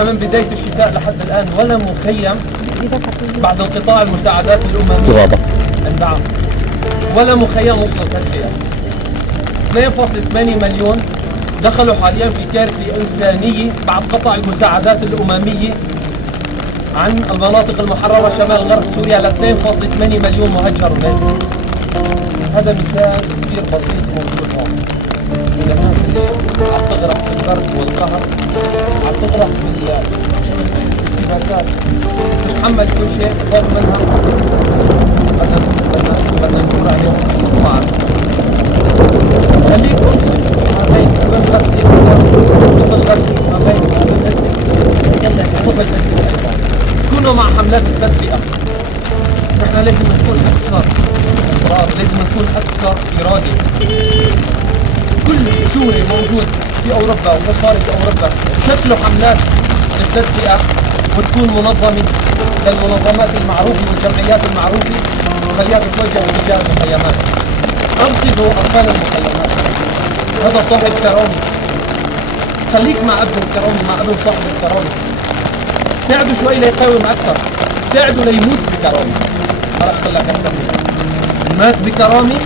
احنا من بداية الشتاء لحد الآن ولا مخيم بعد انقطاع المساعدات الأممية. نعم، ولا مخيم وصل تدفئة. 2.8 مليون دخلوا حاليا في كارثة إنسانية بعد قطع المساعدات الأممية عن المناطق المحررة شمال غرب سوريا ل 2.8 مليون مهجر نازل. هذا مثال كثير بسيط موجود هون من الناس اللي عم تغرق في البرد والقهر، عم تغرق في الانتباهات، تتحمل كل شيء فوق منها. بدنا نقول عليهم طبعا. خليك انصف ما بين ابن غسيل وطفل غسيل، ما بين ابن ادري وطفل ادري ايضا. كونوا مع حملات التدفئة. نحن لازم نكون اكثر اصرار، لازم نكون اكثر اراده. كل سوري موجود في اوروبا وفي خارج اوروبا شكلوا حملات للتدفئة وتكون منظمة للمنظمات المعروفة والجمعيات المعروفة، خليها تتوجه تجاه المخيمات. انقذوا اطفال المخيمات. هذا صاحب كرامة. خليك مع ابن الكرامة، مع ابن صاحب الكرامة. ساعده شوي ليقاوم اكثر، ساعده ليموت بكرامة. أقول لك أكثر من مات بكرامة،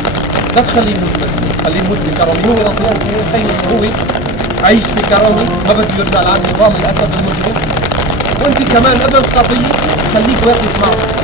لا تخليه يموت بس، خليه يموت بكرامة. هو رضيان خير هو عيش بكرامة، ما بده يرجع لعند نظام الأسد المجرم. وأنت كمان ابن قضية خليك واقف معه.